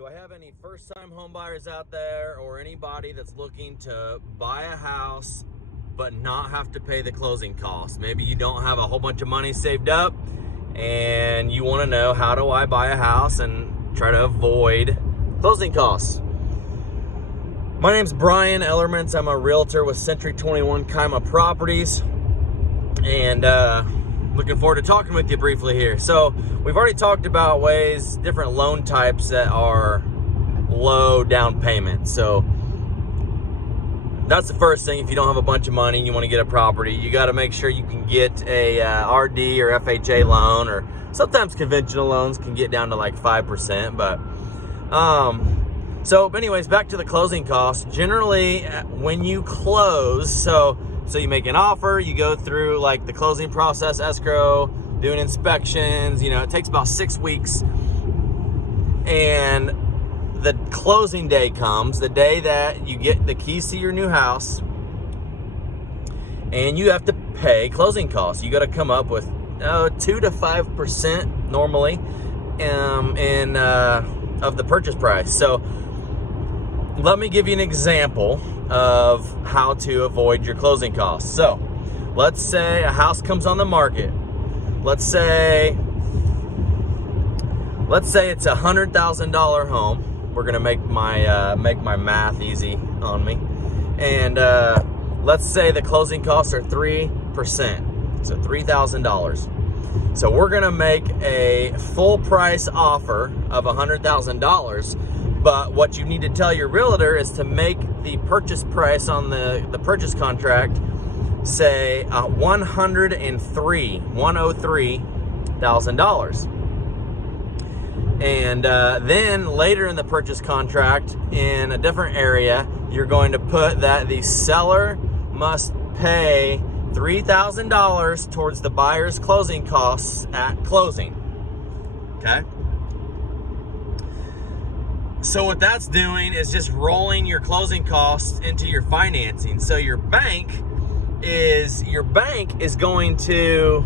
Do I have any first-time home buyers out there or anybody that's looking to buy a house but not have to pay the closing costs? Maybe you don't have a whole bunch of money saved up and you want to know, how do I buy a house and try to avoid closing costs? My name's Brian Ellermans. I'm a realtor with Century 21 Kaima Properties, and looking forward to talking with you briefly here. So we've already talked about different loan types that are low down payment. So that's the first thing. If you don't have a bunch of money, you want to get a property, you got to make sure you can get a RD or FHA loan, or sometimes conventional loans can get down to like 5%. But so anyways, back to the closing costs. Generally, when you close, so you make an offer, you go through like the closing process, escrow, doing inspections, it takes about 6 weeks. And the closing day comes, the day that you get the keys to your new house, and you have to pay closing costs. You got to come up with 2 to 5% normally of the purchase price. So let me give you an example of how to avoid your closing costs. So let's say a house comes on the market. Let's say it's a $100,000 home. We're gonna make my math easy on me, and let's say the closing costs are 3%, so $3,000. So we're gonna make a full price offer of $100,000. But what you need to tell your realtor is to make the purchase price on the purchase contract say $103,000. And then later in the purchase contract, in a different area, you're going to put that the seller must pay $3,000 towards the buyer's closing costs at closing. Okay? So what that's doing is just rolling your closing costs into your financing. So your bank is going to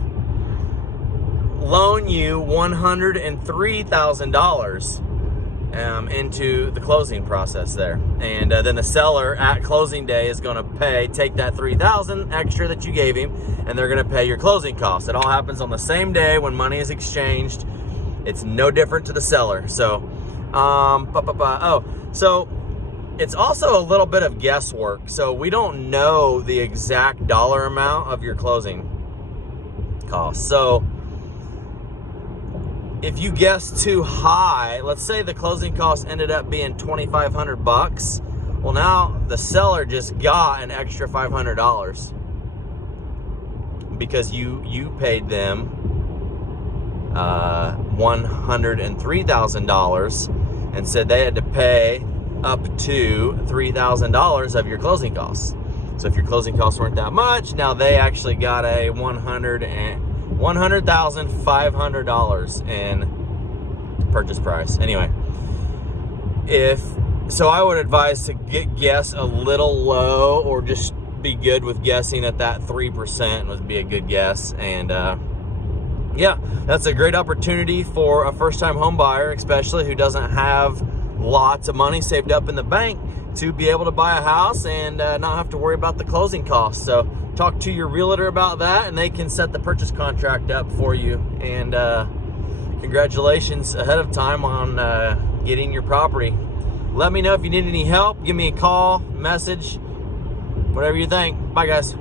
loan you $103,000 into the closing process there, and then the seller at closing day is going to take that $3,000 extra that you gave him, and they're going to pay your closing costs. It all happens on the same day when money is exchanged. It's no different to the seller. So so it's also a little bit of guesswork. So we don't know the exact dollar amount of your closing costs. So if you guess too high, let's say the closing costs ended up being $2,500. Well, now the seller just got an extra $500 because you paid them $103,000 and said they had to pay up to $3,000 of your closing costs. So if your closing costs weren't that much, now they actually got a $100,500 in purchase price. Anyway, I would advise to guess a little low, or just be good with guessing at that 3% would be a good guess. And yeah, that's a great opportunity for a first-time home buyer, especially who doesn't have lots of money saved up in the bank, to be able to buy a house and not have to worry about the closing costs. So talk to your realtor about that, and they can set the purchase contract up for you. And congratulations ahead of time on getting your property. Let me know if you need any help. Give me a call, message, whatever you think. Bye, guys.